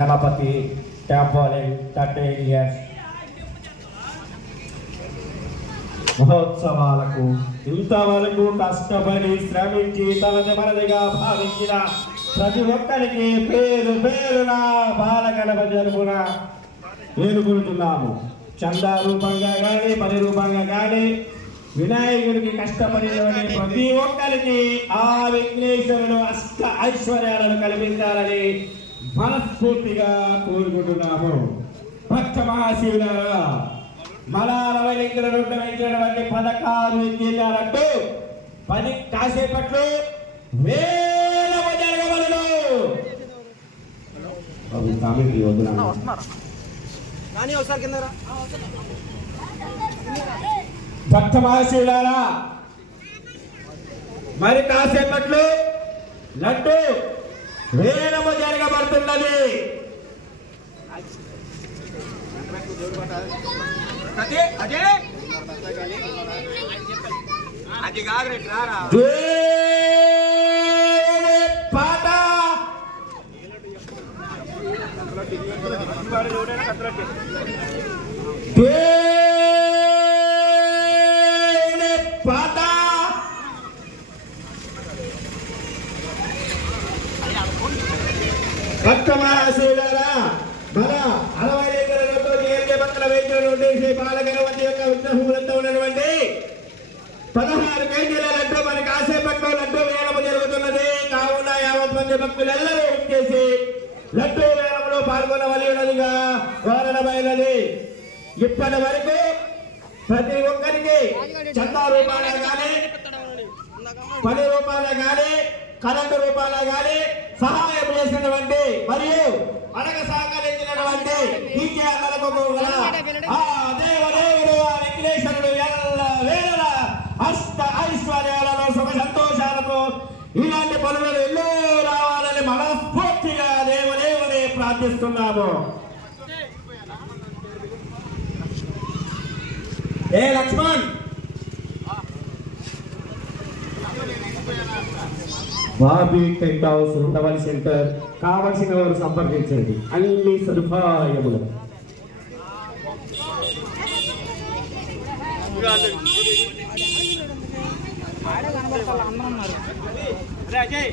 Ganapati ట్యాంపోలిన్ 13 years మహోత్సవాలకు ఇంతవరకు కష్టపడి శ్రమించి తనది మనదిగా భావించిన ప్రతి ఒక్కరికి పేరు పేరున బాలగణపతి తరపున వేడుకుంటున్నాము. చందా రూపంగా కానీ పని రూపంగా కానీ వినాయకుడికి కష్టపడినటువంటి ప్రతి ఒక్కరికి ఆ విఘ్నేశ్వరుడు అష్ట ఐశ్వర్యాలను కల్పించాలని మనస్ఫూర్తిగా కోరుకుంటున్నాము. భక్త మహాశివులారా, మలాల వైలింగుల రూపొందించినటువంటి 16 జిల్లాలకు 10 కాసేపట్లు వేలము జరగవలెను. భక్త మహాశివులారా, మరి కాసేపట్లు లడ్డు వేలము జరగబడుతున్నది. పాట పాట భక్త మహాశివులారా, మన 60 భక్తుల వేయించినటువంటి బాలగణపతి యొక్క విగ్రహములంతా ఉన్నటువంటి 16 కేజీల లడ్డు మన కాసేపట్లో లడ్డు వేలము జరుగుతున్నది. కావున 50 మంది భక్తులెల్లరూ చేసి లడ్డు వేలంలో పాల్గొనవలసి ఉన్నదిగా కోరడమైనది. ఇప్పటి వరకు ప్రతి ఒక్కరికి 100 రూపాయలు కానీ 10 రూపాయలు కానీ కరెంటు రూపాయలు కానీ సహాయం చేసినటువంటి మరియు మనకు సహకరించినటువంటి దేవదేవుడు ఆ విఘ్నేశ్వరుడు ఎల్ల వేళ అష్ట ఐశ్వర్యాలను సుఖ సంతోషాలతో ఇలాంటి పనులు ఎన్నో రావాలని మనస్ఫూర్తిగా దేవదేవుని ప్రార్థిస్తున్నాము. A Lakshman, Bobby tent house Undaval centre కావలసిన వారు సంప్రదించండి. అన్ని సదుపాయములు. అజయ్